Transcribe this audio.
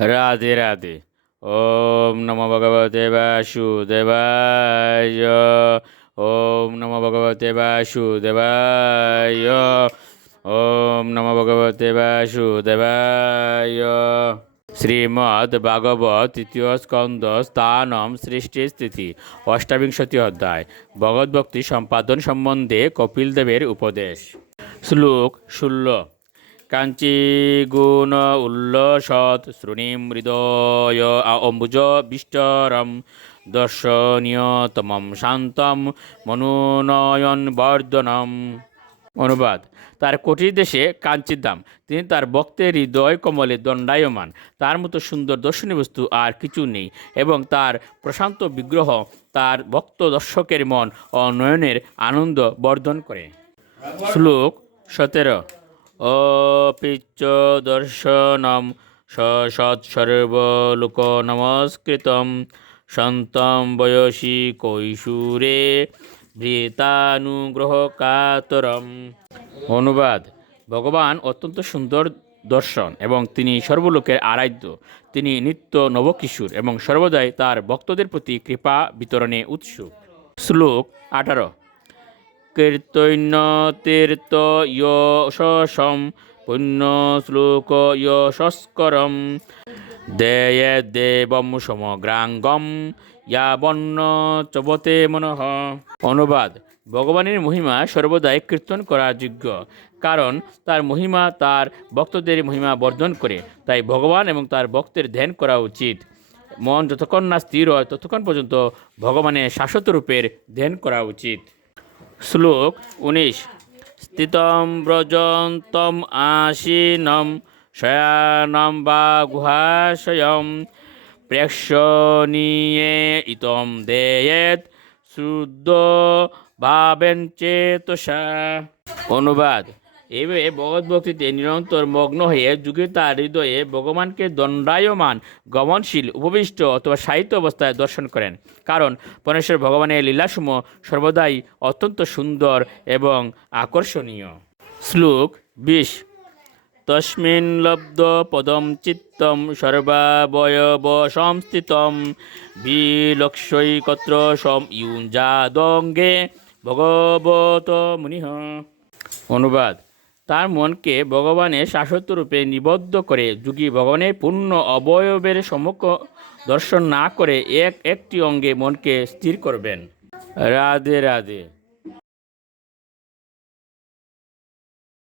রাধে রাধে। ওম নমো ভগবতে বাসুদেবায়। ওম নমো ভগবতে বাসুদেবায়। ওম নমো ভগবতে বাসুদেবায়। শ্রীমদ্ ভাগবত তৃতীয় স্কন্দ স্থানম সৃষ্টি স্থিতি অষ্টাবিংশতি অধ্যায় ভগবদ্ভক্তি সম্পাদন সম্বন্ধে কপিল দেবের উপদেশ। শ্লোক 16। কাঞ্চী গুণ উল্লসৎ শ্রুণীম হৃদয় অম্বুজ বিষ্টরম দর্শনীয়তমম শান্তম মনোনয়ন বর্ধনম। অনুবাদ: তার কুটির দেশে কাঞ্চির ধাম। তিনি তার ভক্তের হৃদয় কমলে দণ্ডায়মান। তার মতো সুন্দর দর্শনীয় বস্তু আর কিছু নেই, এবং তার প্রশান্ত বিগ্রহ তার ভক্ত দর্শকের মন ও নয়নের আনন্দ বর্ধন করে। শ্লোক 17। অপিচ্চ দর্শনম সৎসর্বলোক নমস্কৃতম সন্তম বয়সী কৈশোরে ভৃতানুগ্রহ কাতরম। অনুবাদ: ভগবান অত্যন্ত সুন্দর দর্শন এবং তিনি সর্বলোকের আরাধ্য। তিনি নিত্য নবকিশোর এবং সর্বদাই তার ভক্তদের প্রতি কৃপা বিতরণে উৎসুক। শ্লোক 18। কীর্তন্য তীর্থ যশসম পুণ্য শ্লোক যশস্করম দেয়ে দেবম সমগ্রাঙ্গম ইয়াবন্ন চবতে মনঃ। অনুবাদ: ভগবানের মহিমা সর্বদাই কীর্তন করা যোগ্য, কারণ তার মহিমা তার ভক্তদের মহিমা বর্ধন করে। তাই ভগবান এবং তার ভক্তের ধ্যান করা উচিত। মন যতক্ষণ না স্থির হয় ততক্ষণ পর্যন্ত ভগবানের শাশ্বত রূপের ধ্যান করা উচিত। শ্লোক 19। স্থিতম ব্রজন্তম আসীনম শয়ানম বা গুহাশয়ম প্রেক্ষণীয়ে ইতম দেয়েত শুদ্ধ ভাবেনচেতসা। অনুবাদ: এইভাবে ভগবদ্ভক্তিতে নিরন্তর মগ্ন হয়ে যুগে তার হৃদয়ে ভগবানকে দণ্ডায়মান, গমনশীল, উপবিষ্ট অথবা সাহিত্য অবস্থায় দর্শন করেন, কারণ পরমেশ্বর ভগবানের লীলাসমূহ সর্বদাই অত্যন্ত সুন্দর এবং আকর্ষণীয়। শ্লোক 20। তস্মিন লব্ধ পদম চিত্তম সর্বাবয়ব সংস্থিতম বিলক্ষৈকত্র সংযুঞ্জাদঙ্গে ভগবত মুনিঃ। অনুবাদ: তার মনকে ভগবানের শাশ্বত রূপে নিবদ্ধ করে যোগী ভগবানের পূর্ণ অবয়বের সম্মুখ দর্শন না করে একটি অঙ্গে মনকে স্থির করবেন। রাধে রাধে।